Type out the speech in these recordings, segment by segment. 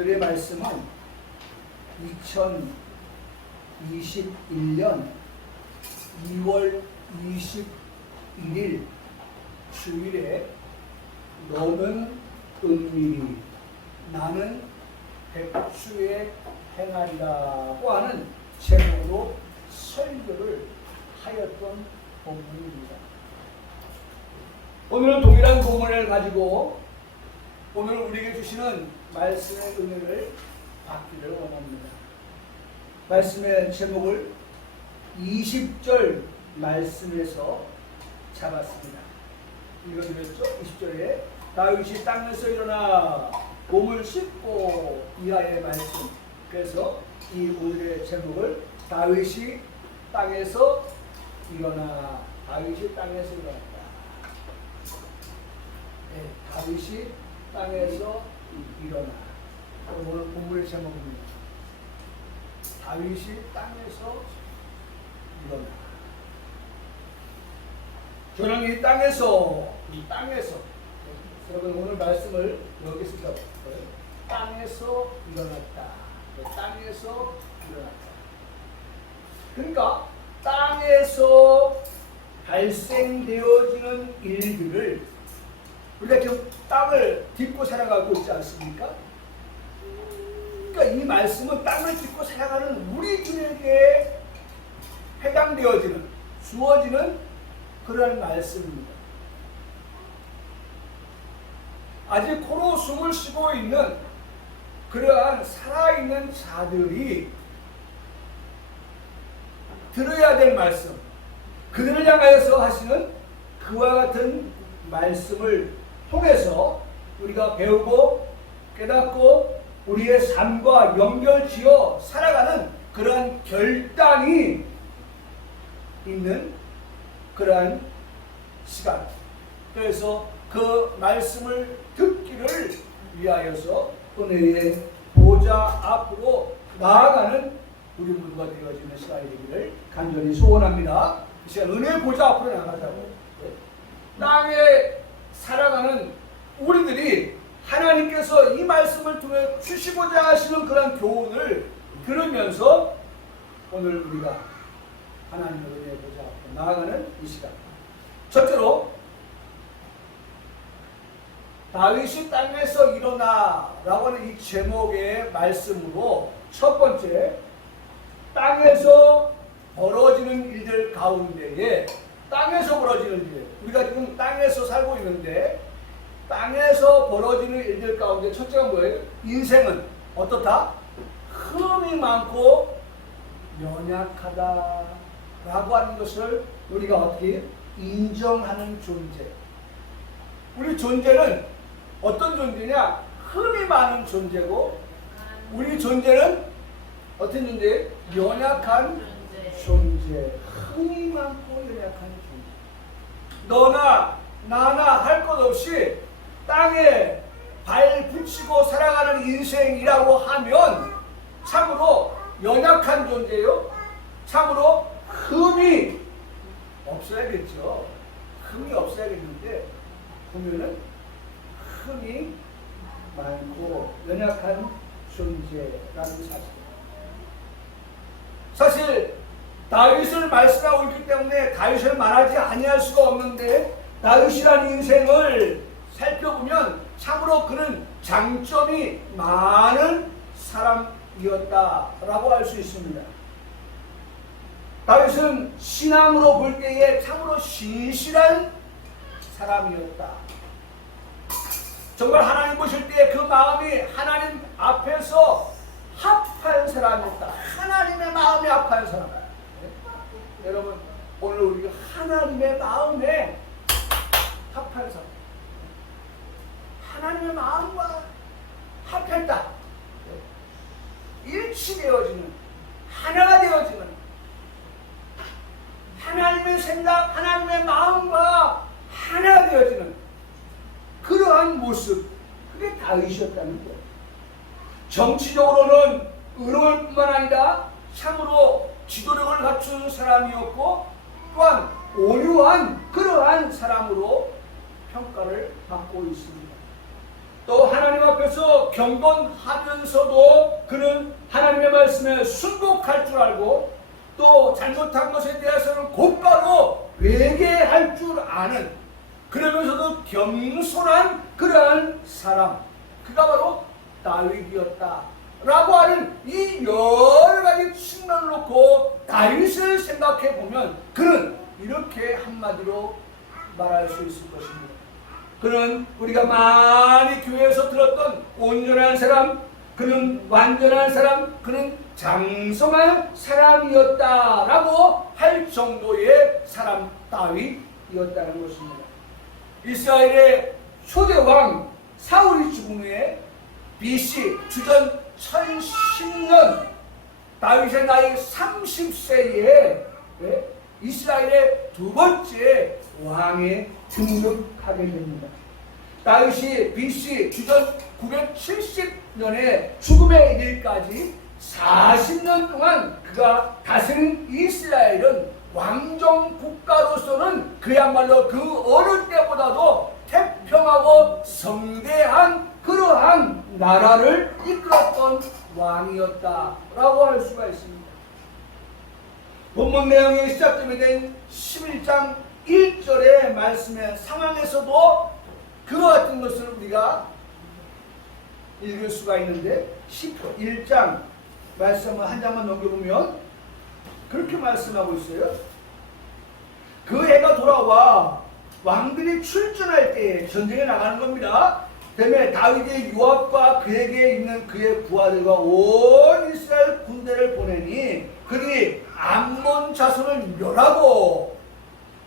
오늘의 말씀은 2021년 2월 21일 주일에 너는 은밀히 나는 백주에 행하리라고 하는 제목으로 설교를 하였던 본문입니다. 오늘은 동일한 본문을 가지고 오늘 우리에게 주시는 말씀의 은혜를 받기를 원합니다. 말씀의 제목을 20절 말씀에서 잡았습니다. 읽어드렸죠? 20절에 다윗이 땅에서 일어나 몸을 씻고 이하의 말씀. 그래서 이 오늘의 제목을 다윗이 땅에서 일어나, 다윗이 땅에서 일어났다. 네, 다윗이 땅에서 일어나. 오늘 본문의 제목입니다. 다윗이 땅에서 일어나. 저는 이 땅에서 여러분 오늘 말씀을 여기서 잡았어요. 땅에서 일어났다. 땅에서 일어났다. 그러니까 땅에서 발생되어지는 일들을 우리가 지금 땅을 딛고 살아가고 있지 않습니까? 그러니까 이 말씀은 땅을 딛고 살아가는 우리 중에게 해당되어지는, 주어지는 그런 말씀입니다. 아직 코로 숨을 쉬고 있는 그러한 살아있는 자들이 들어야 될 말씀, 그들을 향하여서 하시는 그와 같은 말씀을 통해서 우리가 배우고 깨닫고 우리의 삶과 연결지어 살아가는 그러한 결단이 있는 그러한 시간. 그래서 그 말씀을 듣기를 위하여서 은혜의 보좌 앞으로 나아가는 우리 모두가 되어지는 시간이 되기를 간절히 소원합니다. 이 시간 은혜의 보좌 앞으로 나가자고. 땅에 살아가는 우리들이 하나님께서 이 말씀을 통해 주시고자 하시는 그런 교훈을 들으면서 오늘 우리가 하나님의 은혜의 보좌 앞으로 나아가는 이 시간. 첫째로 다윗이 땅에서 일어나 라고 하는 이 제목의 말씀으로 첫 번째, 땅에서 벌어지는 일들 가운데에, 땅에서 벌어지는 일, 우리가 지금 땅에서 살고 있는데 땅에서 벌어지는 일들 가운데 첫째가 뭐예요? 인생은 어떻다? 흠이 많고 연약하다 라고 하는 것을 우리가 어떻게 인정하는 존재. 우리 존재는 어떤 존재냐? 흠이 많은 존재고, 우리 존재는 어떤 존재? 연약한 존재. 흠이 많고 연약한 존재. 너나 나나 할 것 없이 땅에 발 붙이고 살아가는 인생이라고 하면 참으로 연약한 존재요. 참으로 흠이 없어야겠죠. 흠이 없어야겠는데 보면은 흠이 많고 연약한 존재라는 사실 다윗을 말씀하고 있기 때문에 다윗을 말하지 아니할 수가 없는데, 다윗이라는 인생을 살펴보면 참으로 그는 장점이 많은 사람이었다라고 할 수 있습니다. 다윗은 신앙으로 볼 때에 참으로 신실한 사람이었다. 정말 하나님 보실 때 그 마음이 하나님 앞에서 합한 사람이었다. 하나님의 마음에 합한 사람. 여러분, 오늘 우리가 하나님의 마음에 합한 사람, 하나님의 마음과 합했다. 일치되어지는, 하나가 되어지는, 하나님의 생각, 하나님의 마음과 하나가 되어지는 그러한 모습, 그게 다윗이었다는 거예요. 정치적으로는 의로울 뿐만 아니라 참으로 지도력을 갖춘 사람이었고, 또한 온유한 그러한 사람으로 평가를 받고 있습니다. 또 하나님 앞에서 경건하면서도 그는 하나님의 말씀에 순복할 줄 알고 또 잘못한 것에 대해서는 곧바로 회개할 줄 아는, 그러면서도 겸손한 그러한 사람, 그가 바로 다윗이었다 라고 하는 이 여러 가지 측면을 놓고 다윗을 생각해 보면 그는 이렇게 한마디로 말할 수 있을 것입니다. 그는 우리가 많이 교회에서 들었던 온전한 사람, 그는 완전한 사람, 그는 장성한 사람이었다라고 할 정도의 사람 다윗이었다는 것입니다. 이스라엘의 초대 왕 사울이 죽은 후에 BC 주전 1010년 다윗의 나이 30세에 이스라엘의 두 번째 왕에 등극하게 됩니다. 다윗이 BC 주전 970년에 죽음에 이르기까지 40년 동안 그가 다스린 이스라엘은 왕정 국가로서는 그야말로 그 어느 때보다도 태평하고 성대한 그러한 나라를 이끌었던 왕이었다라고 할 수가 있습니다. 본문 내용이 시작점이 된 11장 1절의 말씀의 상황에서도 그와 같은 것을 우리가 읽을 수가 있는데 11장 말씀을 한 장만 넘겨보면 그렇게 말씀하고 있어요. 그 해가 돌아와 왕들이 출전할 때에 전쟁에 나가는 겁니다. 때문에 다윗이 요압과 그에게 있는 그의 부하들과 온 이스라엘 군대를 보내니 그들이 암몬 자손을 멸하고,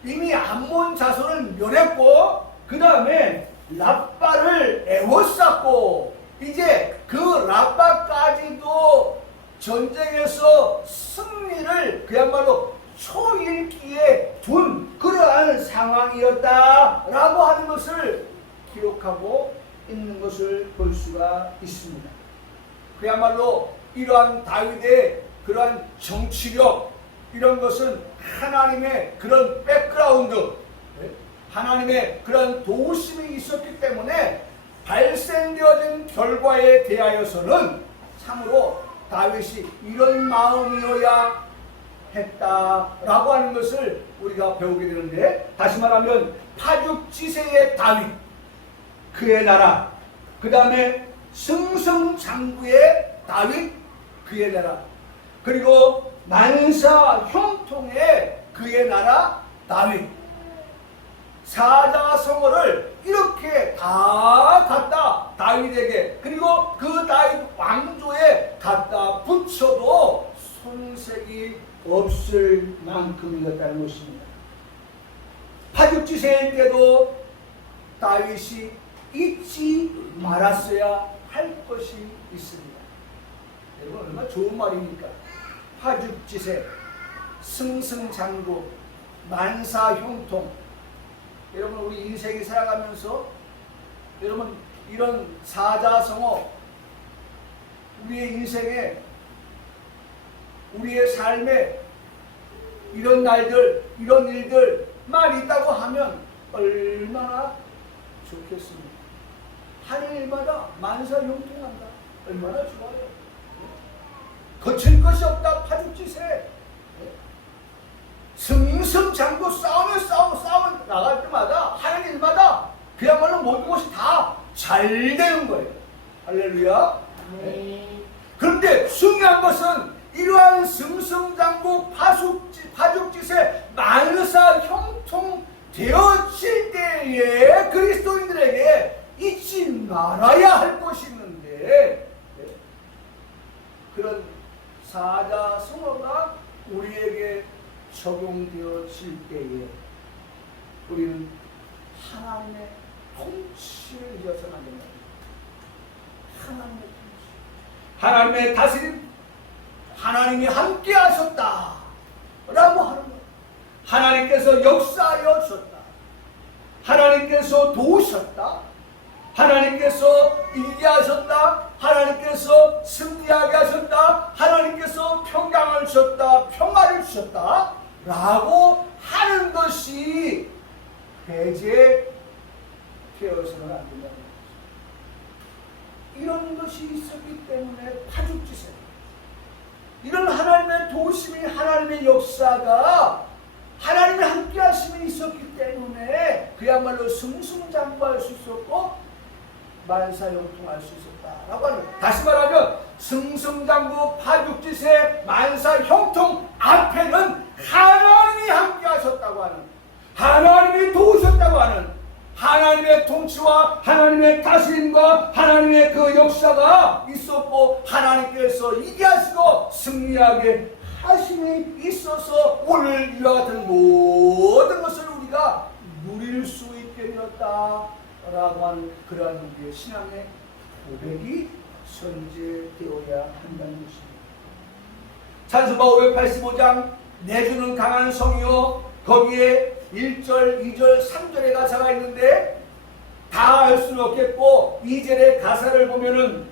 이미 암몬 자손을 멸했고 그 다음에 라빠를 에워쌌고, 이제 그 라빠까지도 전쟁에서 승리를 그야말로 초읽기에 둔 그러한 상황이었다라고 하는 것을 기록하고 있는 것을 볼 수가 있습니다. 그야말로 이러한 다윗의 그러한 정치력, 이런 것은 하나님의 그런 백그라운드, 하나님의 그런 도우심이 있었기 때문에 발생되어진 결과에 대하여서는 참으로 다윗이 이런 마음이어야 했다라고 하는 것을 우리가 배우게 되는데, 다시 말하면 파죽지세의 다윗, 그의 나라, 그 다음에 승승장구의 다윗, 그의 나라, 그리고 만사 형통의 그의 나라 다윗, 사자성어를 이렇게 다 갖다 다윗에게, 그리고 그 다윗 왕조에 갖다 붙여도 손색이 없을 만큼이었다는 것입니다. 파죽지세일 때도 다윗이 잊지 말았어야 할 것이 있습니다. 여러분, 얼마나 좋은 말입니까? 파죽지세, 승승장구, 만사형통. 여러분, 우리 인생이 살아가면서 여러분 이런 사자성어, 우리의 인생에, 우리의 삶에 이런 날들, 이런 일들만 있다고 하면 얼마나 좋겠습니까? 하늘마다 만사형통한다. 얼마나 좋아요. 거칠 것이 없다. 파죽지세. 승승장구, 싸우면 나갈 때마다 하는 일마다 그야말로 모든 것이 다 잘 되는 거예요. 할렐루야. 그런데 중요한 것은 이러한 승승장구, 파죽지세, 만사형통 되어질 때에 그리스도인들에게 잊지 말아야 할 것이 있는데, 그런 사자성어가 우리에게 적용되어질 때에 우리는 하나님의 통치를 잊어서는 안 된다. 하나님의 통치, 하나님의 다스림, 하나님이 함께 하셨다 라고 하는 것. 하나님께서 역사하여 주셨다. 하나님께서 도우셨다. 하나님께서 이기게 하셨다. 하나님께서 승리하게 하셨다. 하나님께서 평강을 주셨다. 평화를 주셨다 라고 하는 것이 배제되어서는 안 된다는 것입니다. 이런 것이 있었기 때문에 파죽지세, 이런 하나님의 도우심이, 하나님의 역사가, 하나님의 함께하심이 있었기 때문에 그야말로 승승장구할 수 있었고 만사형통할 수 있었다라고 하는, 다시 말하면 승승장구 파죽지세 만사형통 앞에는 하나님이 함께하셨다고 하는, 하나님이 도우셨다고 하는, 하나님의 통치와 하나님의 다스림과 하나님의 그 역사가 있었고 하나님께서 이기하시고 승리하게 하심이 있어서 오늘 이와 같은 모든 것을 우리가 누릴 수 있게 되었다라고 하는 그러한 우리의 신앙의 고백이 선제되어야 한다는 것입니다. 찬송가 585장 내주는 강한 성이요, 거기에 1절, 2절, 3절의 가사가 있는데 다 알 수는 없겠고 2절의 가사를 보면은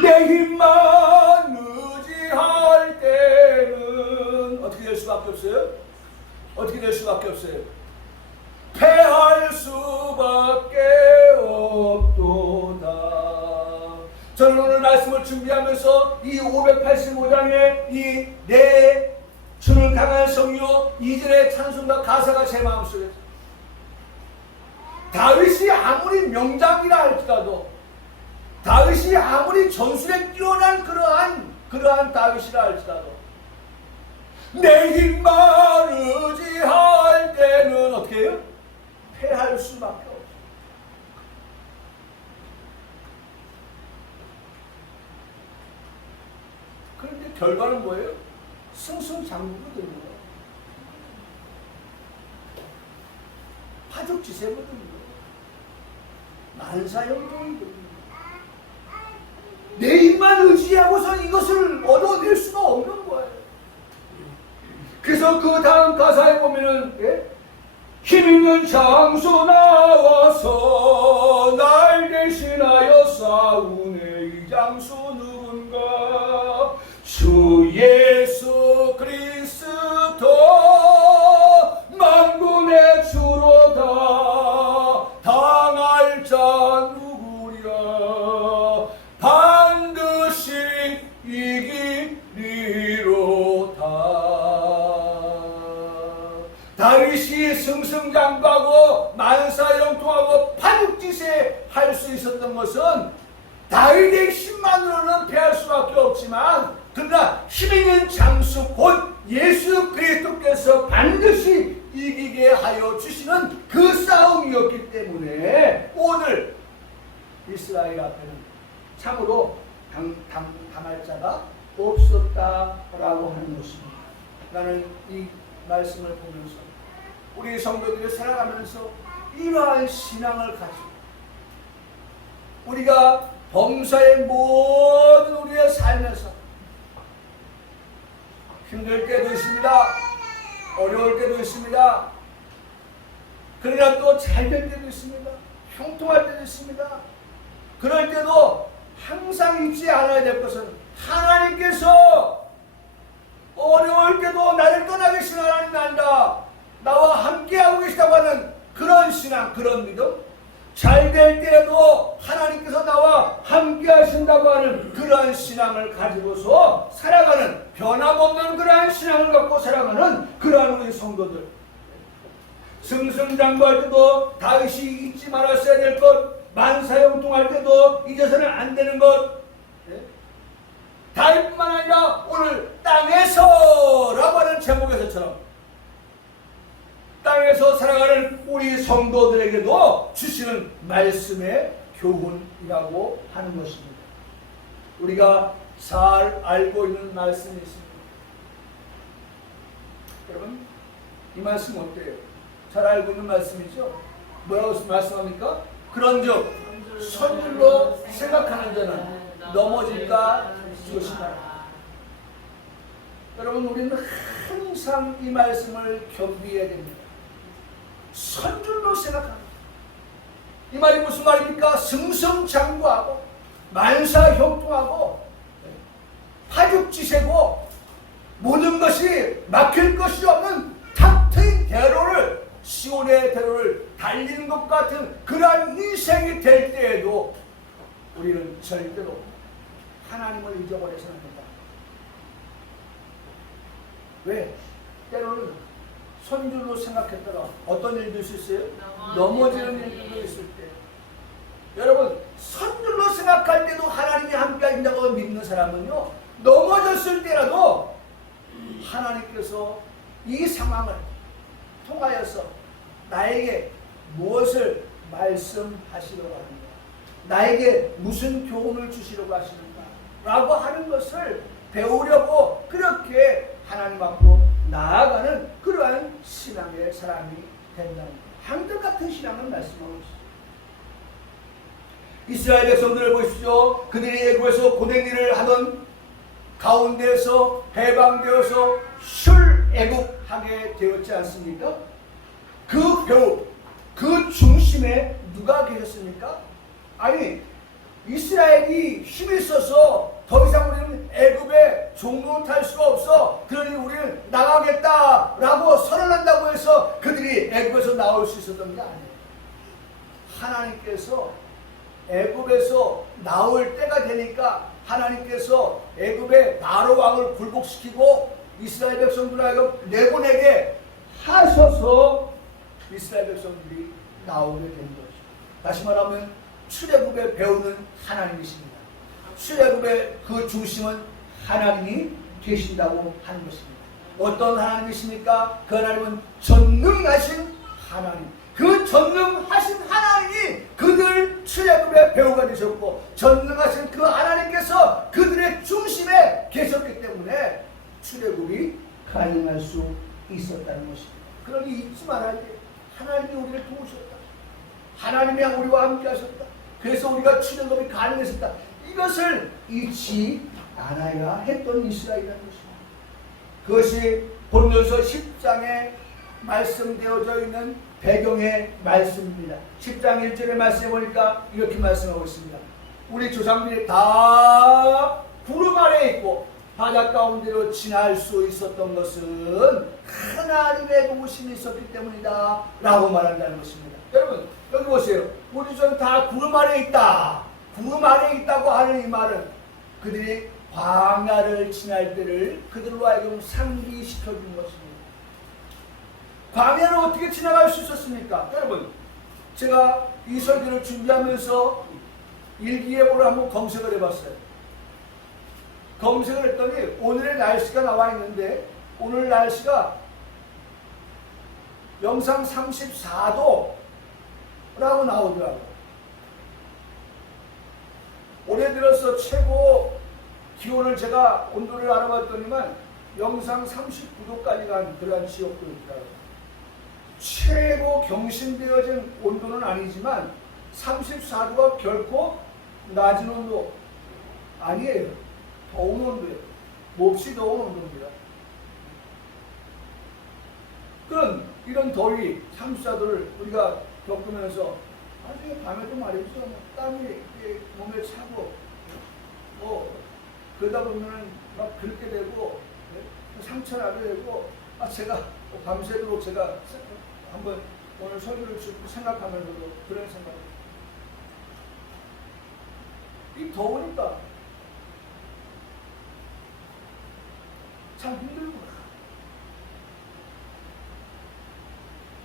내 힘만 의지할 때는 어떻게 될 수밖에 없어요? 어떻게 될 수밖에 없어요? 패할 수밖에 없도다. 저는 오늘 말씀을 준비하면서 이 585장의 이 내 주는 강한 성이요 2절의 찬송가 가사가 제 마음속에, 다윗이 아무리 명작이라 할지라도, 다윗이 아무리 전술에 뛰어난 그러한 다윗이라 할지라도 내 힘만 의지할 때는 어떻게 해요? 패할 수밖에 없어요. 그런데 결과는 뭐예요? 승승장구거든요. 파죽지세거든요. 만사형통이거든요. 내 힘만 의지하고서 이것을 얻어낼 수가 없는 거예요. 그래서 그 다음 가사에 보면은 힘있는 장소 나와서 날 대신하여 싸우네 이 장소 누군가 주 예수 그리스도 만군의 주로다 당할 자 누구랴 반드시 이기리로다. 다윗이 승승장구하고 만사형통하고 파죽지세 할 수 있었던 것은 다윗의 힘만으로는 패할 수밖에 없지만, 그러나 힘있는 장수 곧 예수 그리스도께서 반드시 이기게 하여 주시는 그 싸움이었기 때문에 오늘 이스라엘 앞에는 참으로 당할 자가 없었다라고 하는 것입니다. 나는 이 말씀을 보면서 우리 성도들이 살아가면서 이러한 신앙을 가지고 우리가 범사의 모든 우리의 삶에서 힘들 때도 있습니다. 어려울 때도 있습니다. 그러나 또 잘 될 때도 있습니다. 형통할 때도 있습니다. 그럴 때도 항상 잊지 않아야 될 것은 하나님께서 어려울 때도 나를 떠나 계신 하나님이 아니라 나와 함께하고 계시다고 하는 그런 신앙, 그런 믿음, 잘 될 때에도 하나님께서 나와 함께 하신다고 하는 그러한 신앙을 가지고서 살아가는, 변함없는 그러한 신앙을 갖고 살아가는 그러한 우리 성도들, 승승장구할 때도 다윗이 잊지 말았어야 될 것, 만사형통할 때도 잊어서는 안 되는 것, 다윗뿐만 아니라 오늘 땅에서라고 하는 제목에서처럼 땅에서 살아가는 우리 성도들에게도 주시는 말씀의 교훈이라고 하는 것입니다. 우리가 잘 알고 있는 말씀이 있습니다. 여러분, 이 말씀 어때요? 잘 알고 있는 말씀이죠? 뭐라고 말씀합니까? 그런즉 선율로 생각하는 자는 넘어질까 조심하라. 여러분, 우리는 항상 이 말씀을 겸비해야 됩니다. 선줄로 생각합니다. 이 말이 무슨 말입니까? 승승장구하고 만사형통하고 파죽지세고 모든 것이 막힐 것이 없는 탁 트인 대로를, 시온의 대로를 달리는 것 같은 그러한 인생이 될 때에도 우리는 절대로 하나님을 잊어버려서는 안 된다. 왜? 때로는 손줄로 생각했다가 어떤 일도 있을 수 있어요? 넘어지는 일도 있을 때. 여러분, 선줄로 생각할 때도 하나님이 함께 하신다고 믿는 사람은요, 넘어졌을 때라도 하나님께서 이 상황을 통하여서 나에게 무엇을 말씀하시려고 하는가, 나에게 무슨 교훈을 주시려고 하시는가 라고 하는 것을 배우려고 그렇게 하나님 앞으로 나아가는 그러한 신앙의 사람이 된다는 거예요. 한결같은 신앙을 말씀하고 있어요. 이스라엘 백성들을 보십시오. 그들이 애굽에서 고된 일을 하던 가운데서 해방되어서 출애굽하게 되었지 않습니까? 그 배우, 그 중심에 누가 계셨습니까? 아니, 이스라엘이 힘이 있어서 더 이상 우리는 애굽에 종로 탈 수가 없어, 그러니 우리는 나가겠다라고 선언한다고 해서 그들이 애굽에서 나올 수 있었던 게 아니에요. 하나님께서 애굽에서 나올 때가 되니까 하나님께서 애굽의 바로 왕을 굴복시키고 이스라엘 백성들을 하여금 내보내게 하셔서 이스라엘 백성들이 나오게 된 것이죠. 다시 말하면 출애굽에 배우는 하나님이십니다. 출애굽의 그 중심은 하나님이 계신다고 하는 것입니다. 어떤 하나님이십니까? 그 하나님은 전능하신 하나님. 그 전능하신 하나님이 그들 출애굽의 배우가 되셨고, 전능하신 그 하나님께서 그들의 중심에 계셨기 때문에 출애굽이 가능할 수 있었다는 것입니다. 그러니 잊지 말아야 돼. 하나님이 우리를 도우셨다. 하나님이 우리와 함께 하셨다. 그래서 우리가 출애굽이 가능했었다. 이것을 잊지 않아야 했던 이스라엘이라는 것입니다. 그것이 고린도서 10장에 말씀되어져 있는 배경의 말씀입니다. 10장 1절의 말씀에 보니까 이렇게 말씀하고 있습니다. 우리 조상들이 다 구름 아래에 있고 바다 가운데로 지날 수 있었던 것은 하나님의 도우심이 있었기 때문이다 라고 말한다는 것입니다. 여러분, 여기 보세요. 우리 조상 다 구름 아래에 있다. 구름 아래에 있다고 하는 이 말은 그들이 광야를 지날 때를 그들로 하여금 상기시켜 준 것입니다. 광야를 어떻게 지나갈 수 있었습니까? 여러분, 제가 이 설교를 준비하면서 일기예보를 한번 검색을 해봤어요. 검색을 했더니 오늘의 날씨가 나와 있는데, 오늘 날씨가 영상 34도라고 나오더라고요. 올해 들어서 최고 기온을 제가 온도를 알아봤더니만 영상 39도까지 들어간 지역도 있더라고요. 최고 경신되어진 온도는 아니지만 34도가 결코 낮은 온도 아니에요. 더운 온도예요. 몹시 더운 온도입니다. 그런 이런 더위 34도를 우리가 겪으면서 나중에 밤에도 말이죠. 땀이 몸에 차고 그러다 보면은 막 긁게 되고 상처 나게 되고, 제가 밤새도록 제가 한번 오늘 설교를 생각하면서도 그런 생각이, 이 더우니까 참 힘들구나.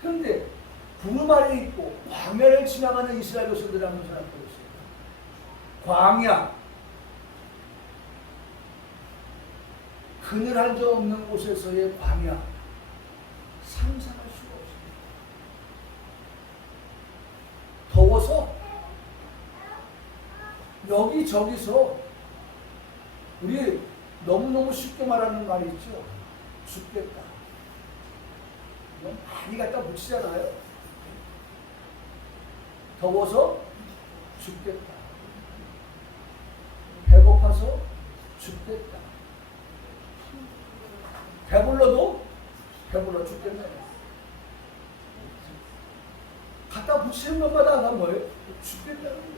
그런데 구름 아래에 있고 광야를 지나가는 이스라엘 백성들 한번 생각해보세요. 광야, 그늘 한 점 없는 곳에서의 광야, 상상할 수가 없습니다. 더워서 여기저기서 우리 너무너무 쉽게 말하는 말이 있죠. 죽겠다. 많이 갖다 붙이잖아요. 더워서 죽겠다. 배고파서 죽겠다. 배불러도 배불러 죽겠네. 갖다 붙이는 것마다 다 뭐예요? 죽겠다는 거예요.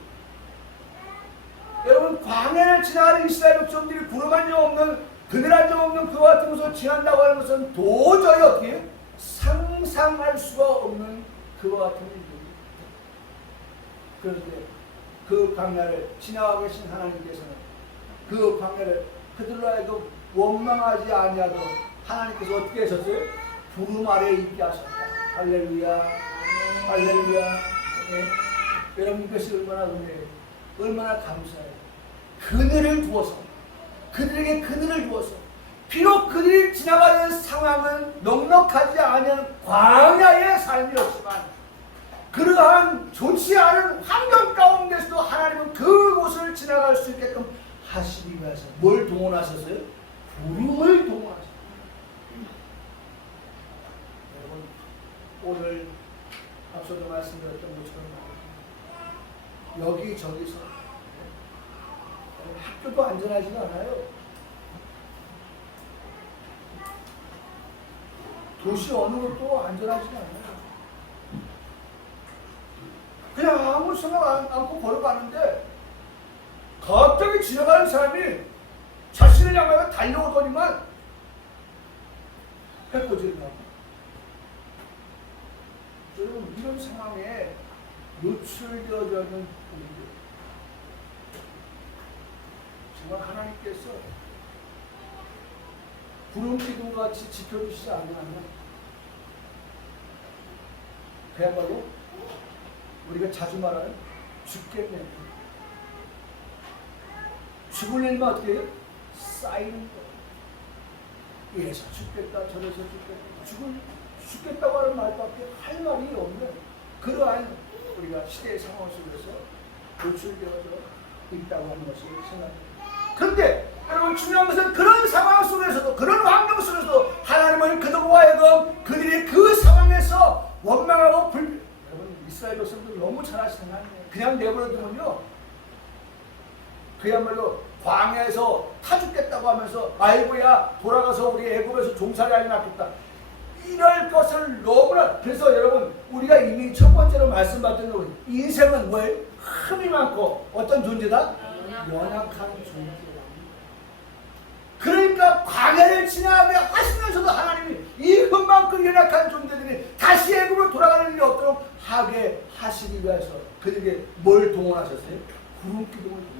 여러분, 광야를 지나가는 이스라엘 백성들이 구름 한 점 없는, 그늘 한 점 없는 그와 같은 곳을 지난다고 하는 것은 도저히 어떻게 상상할 수가 없는 그와 같은 일입니다. 그런데 그 광야를 지나가 계신 하나님께서는 그 광야를 그들로 하여금 원망하지 아니하도록 하나님께서 어떻게 하셨어요? 구름 아래에 있게 하셨다. 할렐루야, 할렐루야. 네. 여러분 이것이 얼마나 은혜예요. 얼마나 감사해요. 그늘을 두어서, 그들에게 그늘을 두어서, 비록 그들이 지나가는 상황은 넉넉하지 않은 광야의 삶이었지만 그러한 좋지 않은 환경 가운데서도 하나님은 그곳을 지나갈 수 있게끔 하시기 위해서 뭘 동원하셨어요? 구름을 동원하셨어요. 여러분 오늘 앞서도 말씀드렸던 것처럼 여기저기서 학교도 안전하지가 않아요. 도시 어느 것도 안전하지가 않아요. 그냥 아무 생각 않고 걸어가는데 갑자기 지나가는 사람이 자신을 향하여 달려오더니만 해코지를 하고, 여러분 이런 상황에 노출되어져 있는 우리들, 정말 하나님께서 구름 기둥같이 지켜주시지 않으면 그야말로 우리가 자주 말하는 죽겠네. 죽을 일만 어떻게 해요? 쌓이는 거예요. 이래서 죽겠다 저래서 죽겠다. 죽겠다고 하는 말밖에 할 말이 없는 그러한 우리가 시대의 상황 속에서 노출되어져 있다고 하는 것을 생각합니다. 그런데 여러분 중요한 것은 그런 상황 속에서도, 그런 환경 속에서도 하나님은 그들과 하여금 그들이 그 상황에서 원망하고 여러분 이스라엘 백성들 너무 잘하시는 하나님이에요. 그냥 내버려두면요 그야말로 광야에서 타 죽겠다고 하면서 아이고야 돌아가서 우리 애굽에서 종살이 하지 않겠다 이럴 것을 너무나. 그래서 여러분 우리가 이미 첫 번째로 말씀받던 거, 인생은 뭐예요? 흠이 많고 어떤 존재다? 연약한 존재. 그러니까 광야를 지나가게 하시면서도 하나님이 이 흠만큼 연약한 존재들이 다시 애굽으로 돌아가는 일이 없도록 하게 하시기 위해서 그들에게 뭘 동원하셨어요? 구름 기둥을 동원하십니다.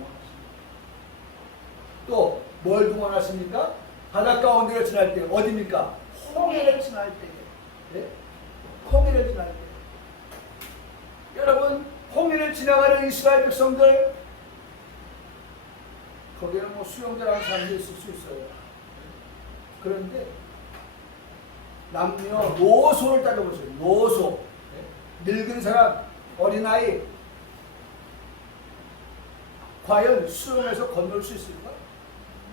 또 뭘 동원하십니까? 바닷가 가운데를 지날 때 어디입니까? 홍해를 지날 때에, 네? 홍해를 지날 때 여러분 홍해를 지나가는 이스라엘 백성들, 거기에는 뭐 수영자라는 사람도 있을 수 있어요. 그런데 남녀 노소를 따져보세요. 노소, 늙은 사람, 어린아이 과연 수영해서 건널 수 있을까?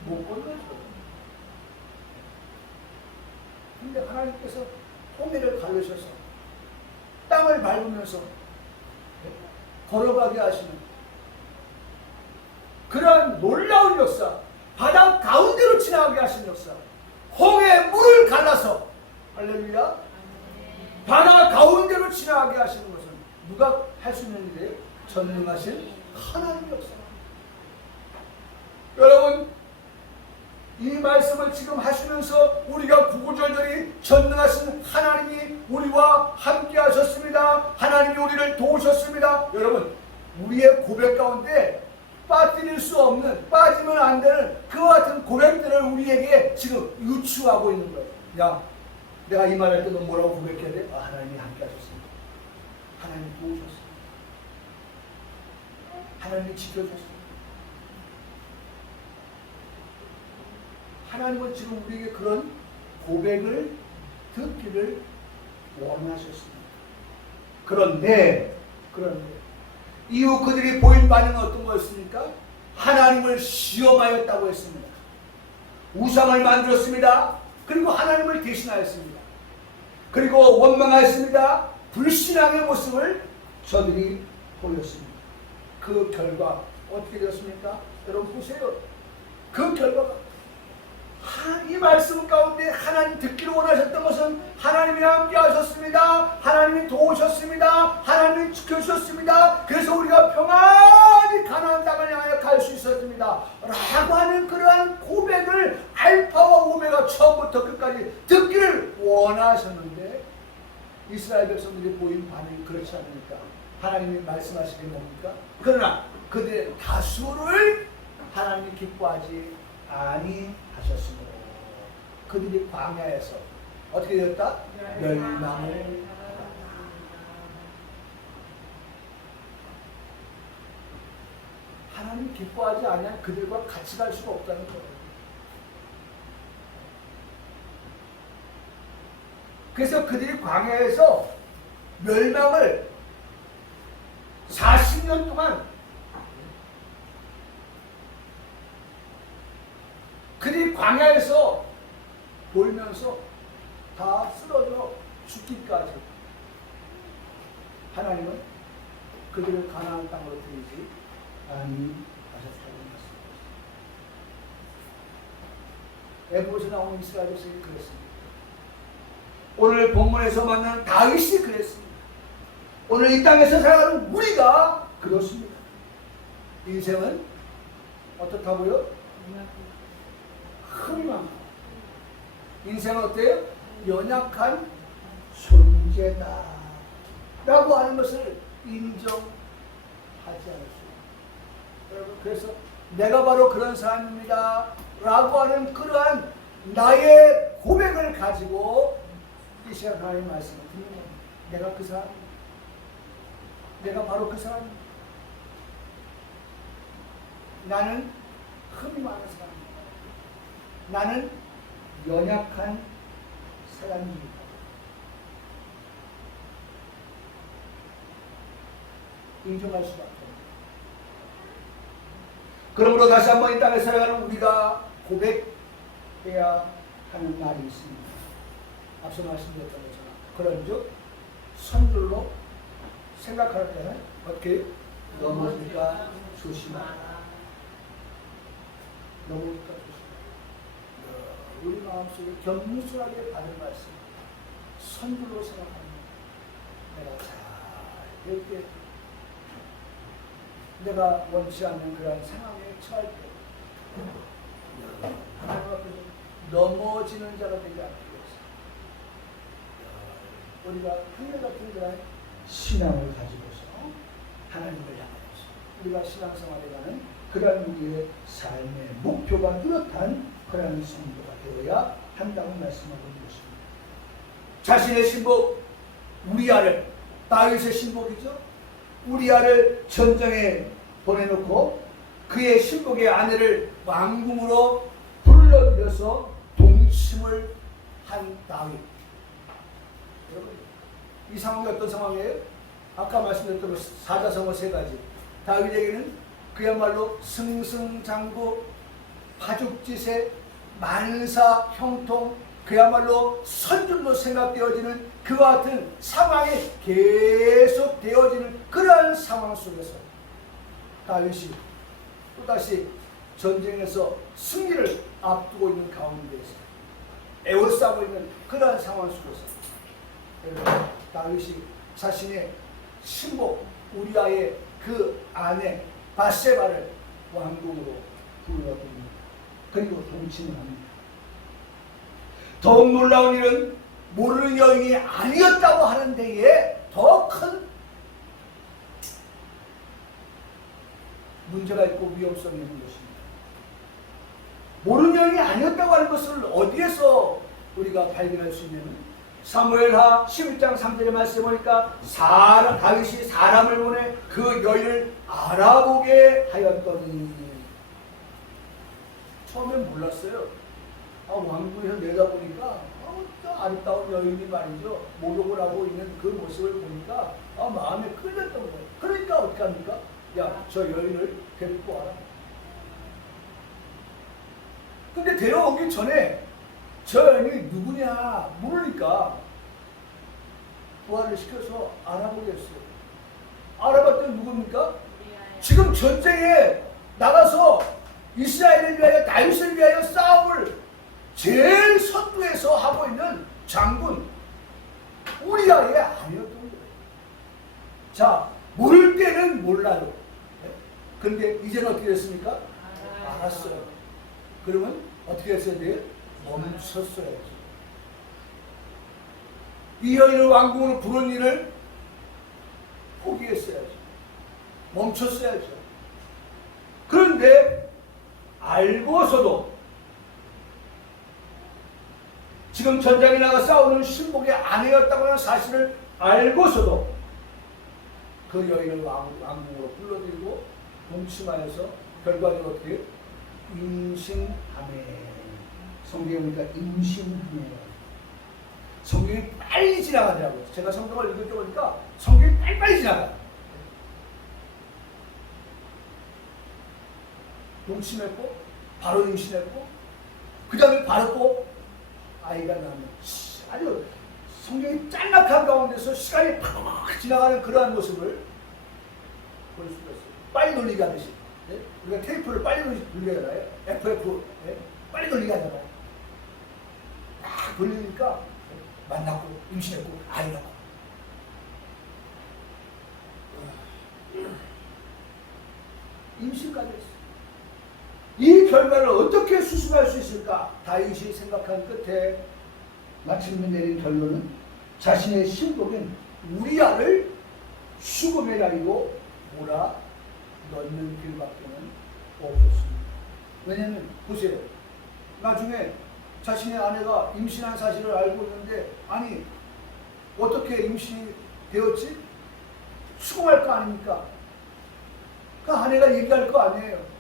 못 건너죠. 근데 하나님께서 홍해를 가르셔서 땅을 밟으면서 걸어가게 하시는 그러한 놀라운 역사, 바다 가운데로 지나가게 하신 역사, 홍해의 물을 갈라서 할렐루야 바다 가운데로 지나가게 하시는 것은 누가 할 수 있는 일이에요? 전능하신 하나님의 역사. 여러분 이 말씀을 지금 하시면서 우리가 구구절절히 전능하신 하나님이 우리와 함께 하셨습니다. 하나님이 우리를 도우셨습니다. 여러분 우리의 고백 가운데 빠뜨릴 수 없는, 빠지면 안 되는 그와 같은 고백들을 우리에게 지금 유추하고 있는 거예요. 야, 내가 이 말할 때 너 뭐라고 고백해야 돼? 아, 하나님이 함께 하셨습니다. 하나님이 도우셨습니다. 하나님이 지켜주셨습니다. 하나님은 지금 우리에게 그런 고백을 듣기를 원하셨습니다. 그런데 이후 그들이 보인 반응은 어떤 거였습니까? 하나님을 시험하였다고 했습니다. 우상을 만들었습니다. 그리고 하나님을 대신하였습니다. 그리고 원망하였습니다. 불신앙의 모습을 저들이 보였습니다. 그 결과 어떻게 되었습니까? 여러분 보세요. 그 결과가 이 말씀 가운데 하나님 듣기를 원하셨던 것은 하나님이 함께 하셨습니다. 하나님이 도우셨습니다. 하나님이 지켜주셨습니다. 그래서 우리가 평안히 가나안 땅을 향하여 갈 수 있었습니다. 라고 하는 그러한 고백을 알파와 오메가 처음부터 끝까지 듣기를 원하셨는데 이스라엘 백성들이 보인 반응이 그렇지 않으니까 하나님이 말씀하시는 뭡니까? 그러나 그들의 다수를 하나님이 기뻐하지 아니하셨으므로 그들이 광야에서 어떻게 되었다? 멸망을. 하나님이 기뻐하지 아니하면 그들과 같이 갈 수가 없다는 거예요. 그래서 그들이 광야에서 멸망을 40년 동안 그들이 광야에서 돌면서 다 쓰러져 죽기까지 하나님은 그들을 가나안 땅으로 들이지 아니하셨다고 했습니다. 에브에서 나오는 이스라엘 백성이 그랬습니다. 오늘 본문에서 만나는 다윗이 그랬습니다. 오늘 이 땅에서 살아가는 우리가 그렇습니다. 인생은 어떻다고요? 흠이 많고 인생은 어때요? 연약한 존재다 라고 하는 것을 인정하지 않았습니다. 여러분, 그래서 내가 바로 그런 사람입니다 라고 하는 그러한 나의 고백을 가지고 이 시간 하나님 말씀을 듣는 겁니다. 내가 그 사람, 내가 바로 그 사람, 나는 흠이 많은 사람입니다. 나는 연약한 사람입니다. 인정할 수밖에 없습니다. 그러므로 다시 한번 이 땅에 살아가는 우리가 고백해야 하는 날이 있습니다. 앞서 말씀드렸던 것처럼 그런즉 선줄로 생각할 때는 어떻게 넘어질까 조심하라. 넘어질까 조심하라. 우리 마음속에 겸손하게 받은 말씀 선줄로 생각합니다. 내가 잘 이렇게 내가 원치 않는 그런 상황에 처할 때 하나님 앞에서 넘어지는 자가 되지 않기 위해서 우리가 한결같은 그런 신앙을 가지고서 하나님을 향하여서 우리가 신앙생활에 가는 그런 우리의 삶의 목표가 뚜렷한 그런 성도가 되어야 한다고 말씀하고 있습니다. 자신의 신복 우리아를, 다윗의 신복이죠. 우리아를 전쟁에 보내놓고 그의 신복의 아내를 왕궁으로 불러들여서 동침을 한 다윗. 여러분, 이 상황이 어떤 상황이에요? 아까 말씀드렸던 사자성어 세 가지. 다윗에게는 그야말로 승승장구, 파죽지세, 만사, 형통, 그야말로 선줄로 생각되어지는 그와 같은 상황이 계속 되어지는 그러한 상황 속에서 다윗이 또다시 전쟁에서 승리를 앞두고 있는 가운데에서 에워싸고 있는 그러한 상황 속에서 다윗이 자신의 신복 우리아의 그 아내 바세바를 왕궁으로 불러듭니다. 그리고 동침을 합니다. 더욱 놀라운 일은 모르는 여인이 아니었다고 하는 데에 더 큰 문제가 있고 위험성이 있는 것입니다. 모르는 여인이 아니었다고 하는 것을 어디에서 우리가 발견할 수 있냐면 사무엘하 11장 3절의 말씀을 보니까 다윗이 사람을 보내 그 여인을 알아보게 하였더니 처음엔 몰랐어요. 왕궁에서 내다보니까 아름다운 여인이 말이죠. 목욕을 하고 있는 그 모습을 보니까 마음에 끌렸던 거예요. 그러니까 어떻게 합니까? 야, 저 여인을 데리고 와라. 근데 데려오기 전에 저 여인이 누구냐 물으니까 부활을 시켜서 알아보게 했어요. 알아봤더니 누굽니까? 지금 전쟁에 나가서 이스라엘을 위하여 다윗을 위하여 싸움을 제일 선두에서 하고 있는 장군 우리아의 아니었던 거예요. 자, 모를 때는 몰라요. 그런데 이제는 어떻게 됐습니까? 알았어요. 그러면 어떻게 했어야 돼요? 멈췄어야죠. 이 여인을 왕궁으로 부른 일을 포기했어야죠. 멈췄어야죠. 그런데 알고서도 지금 전장에 나가 싸우는 신복의 아내였다고 하는 사실을 알고서도 그 여인을 왕궁으로 불러들이고 동침하여서 결과적으로 어떻게 임신하매. 성경에 보니까 임신하매. 성경이 빨리 지나가더라고요. 제가 성경을 읽을 때 보니까 성경이 빨리 지나가요. 동침했고 바로 임신했고 그 다음에 바로 또 아이가 나면 아주 성경이 짤막한 가운데서 시간이 팍 지나가는 그러한 모습을 볼 수가 있어요. 빨리 돌리기 하듯이. 네? 우리가 테이프를 빨리 돌리게 하잖아요. FF. 네? 빨리 돌리게 하잖아요. 딱 돌리니까 만났고 임신했고 아이 낳고. 임신까지 했어요. 이 결과를 어떻게 수습할 수 있을까? 다윗이 생각한 끝에 마침내 내린 결론은 자신의 신복인 우리아를 수금에 달리고 몰아 넣는 길밖에는 없었습니다. 왜냐하면 보세요. 나중에 자신의 아내가 임신한 사실을 알고 있는데 아니 어떻게 임신이 되었지? 수금할 거 아닙니까? 그 아내가 얘기할 거 아니에요.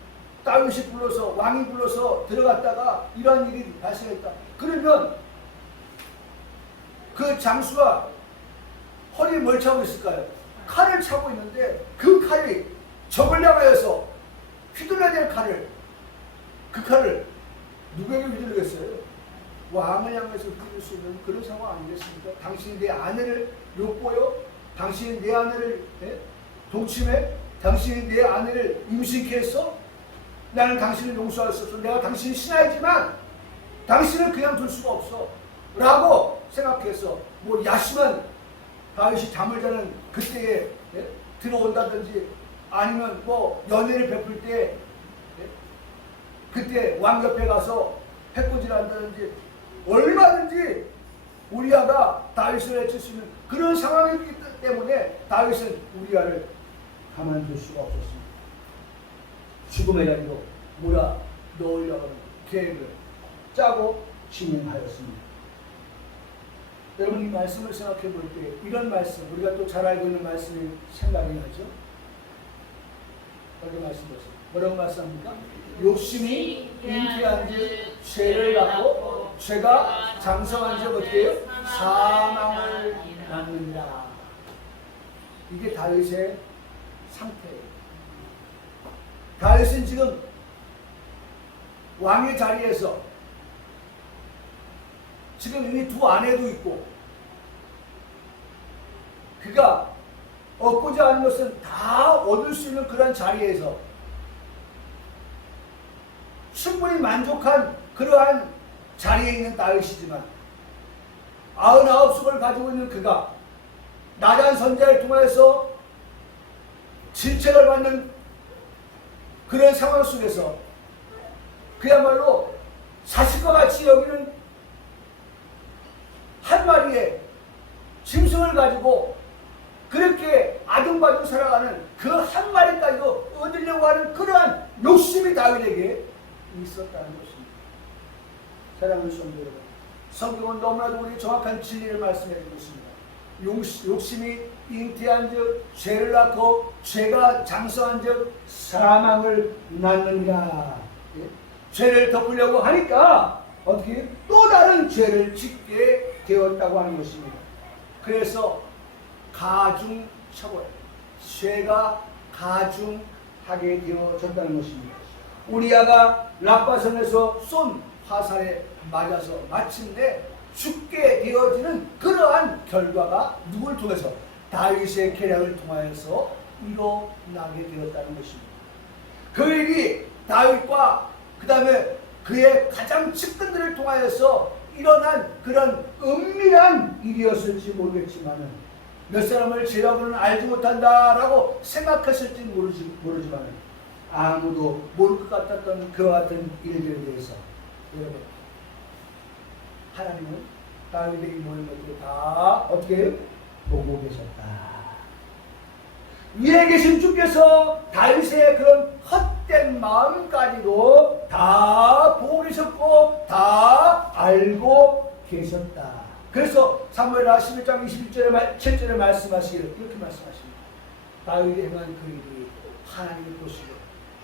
다윗이 불러서 왕이 불러서 들어갔다가 이러한 일이 발생했다. 그러면 그 장수가 허리에 뭘 차고 있을까요? 칼을 차고 있는데 그 칼이 적을 향하여서 휘둘러야 될 칼을 그 칼을 누구에게 휘둘르겠어요? 왕을 향해서 휘둘릴 수 있는 그런 상황 아니겠습니까? 당신이 내 아내를 욕보여? 당신이 내 아내를 동침해? 당신이 내 아내를 임신케 했어? 나는 당신을 용서할 수 없어. 내가 당신이 신하이지만 당신을 그냥 둘 수가 없어. 라고 생각해서 뭐 야심한 다윗이 잠을 자는 그때에 들어온다든지 아니면 뭐 연애를 베풀 때 그때 왕 옆에 가서 해코지를 한다든지 얼마든지 우리아가 다윗을 해칠 수 있는 그런 상황이기 때문에 다윗은 우리아를 가만둘 수가 없었습니다. 죽음의 자리로 몰아 넣으려고 하는 계획을 짜고 진행하였습니다. 여러분 이 말씀을 생각해 볼 때 이런 말씀 우리가 또 잘 알고 있는 말씀이 생각이 나죠. 어디 말씀 보세요. 뭐라고 말씀합니까? 욕심이 잉태한즉 죄를 낳고 죄가 장성한즉 어떻게 해요? 사망을 낳느니라. 이게 다윗의 상태예요. 다윗은 지금 왕의 자리에서 지금 이미 두 아내도 있고 그가 얻고자 하는 것은 다 얻을 수 있는 그런 자리에서 충분히 만족한 그러한 자리에 있는 다윗이지만 99석을 가지고 있는 그가 나단 선자를 통해서 질책을 받는 그런 상황 속에서 그야말로 자식과 같이 여기는 한 마리의 짐승을 가지고 그렇게 아둥바둥 살아가는 그 한 마리까지도 얻으려고 하는 그러한 욕심이 다윗에게 있었다는 것입니다. 사랑하는 성도 여러분, 성경은 너무나도 우리에게 정확한 진리를 말씀해 주고 있습니다. 욕심이 잉태한즉 죄를 낳고 죄가 장성한즉 사망을 낳느니라. 죄를 덮으려고 하니까 어떻게 또 다른 죄를 짓게 되었다고 하는 것입니다. 그래서 가중처벌, 죄가 가중하게 되어졌다는 것입니다. 우리아가 라빠선에서 쏜 화살에 맞아서 마침내 죽게 되어지는 그러한 결과가 누굴 통해서 다윗의 계략을 통하여서 일어나게 되었다는 것입니다. 그 일이 다윗과 그 다음에 그의 가장 측근들을 통하여서 일어난 그런 은밀한 일이었을지 모르겠지만 몇 사람을 제 여부는 알지 못한다라고 생각했을지 모르지만 아무도 모를 것 같았던 그와 같은 일들에 대해서 여러분 하나님은 다윗에게 모든 것들을 다 어떻게 해요? 보고 계셨다. 위에 계신 주께서 다윗의 그런 헛된 마음까지도 다 보고 계셨고 다 알고 계셨다. 그래서 사무엘하 11장 7절에 말씀하시기를 이렇게 말씀하십니다. 다윗이 행한 그 일이 하나님이 보시고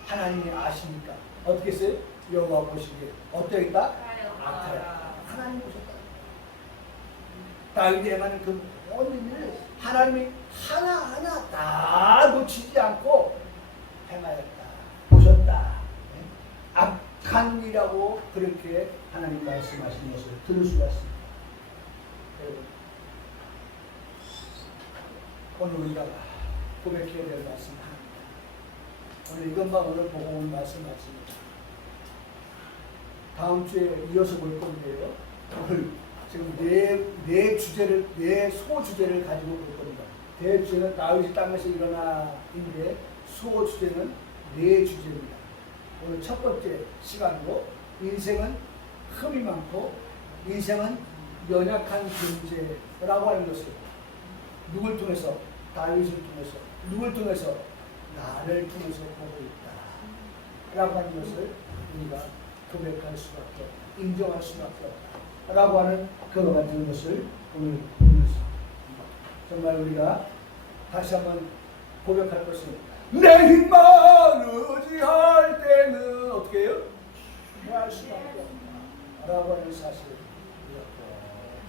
하나님이 아시니까 어떻게 했어요? 여호와 보시기에 어떠했다? 악하였다. 하나님이 보셨다. 다윗이 행하는 그 모든 일을 하나님이 하나하나 다 놓치지 않고 행하였다. 보셨다. 악한 일이라고 그렇게 하나님 말씀하시는 것을 들을 수가 있습니다. 여러분, 오늘 우리가 고백해야 될 말씀 하나입니다. 오늘 이것만 오늘 보고 온 말씀 같습니다. 다음 주에 이어서 볼 건데요. 오늘 지금 네 주제를, 네 소주제를 가지고 볼 겁니다. 대주제는 다윗이 땅에서 일어나인데 소주제는 네 주제입니다. 오늘 첫 번째 시간으로 인생은 흠이 많고 인생은 연약한 존재라고 하는 것을 누굴 통해서? 다윗을 통해서. 누굴 통해서? 나를 통해서 보고 있다 라고 하는 것을 우리가 고백할 수밖에 없다. 인정할 수밖에 없다 라고 하는 그와 같은 것을 오늘 보면서 정말 우리가 다시 한번 고백할 것은 내 힘만 의지할 때는 어떻게 해요? 할 수밖에 없다 라고 하는 사실을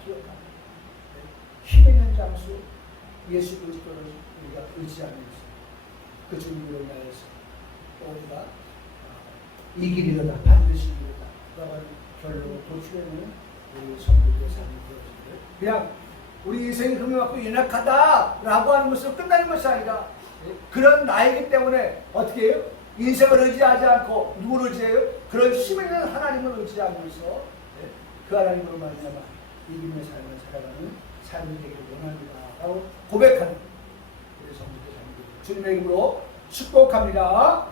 기억합니다. 힘 있는 장수 예수 그리스도를 우리가 의지하면서 그 주님으로 인하여서 우리가 이 길이로다 반드시 이기리로다 라고 하는 결론을 도출해내는 우리 성도들의 삶이 되어지기를 그냥 우리 인생이 흠이 많고 연약하다라고 하는 것으로 끝나는 것이 아니라 그런 나이기 때문에 어떻게 해요? 인생을 의지하지 않고 누구를 의지해요? 그런 힘 있는 하나님을 의지하면서 그 하나님으로 말미암아 이기는 삶을 살아가는 삶이 되기를 원합니다 라고 고백하는 우리 성도들 삶이 되기를 주님의 이름으로 축복합니다.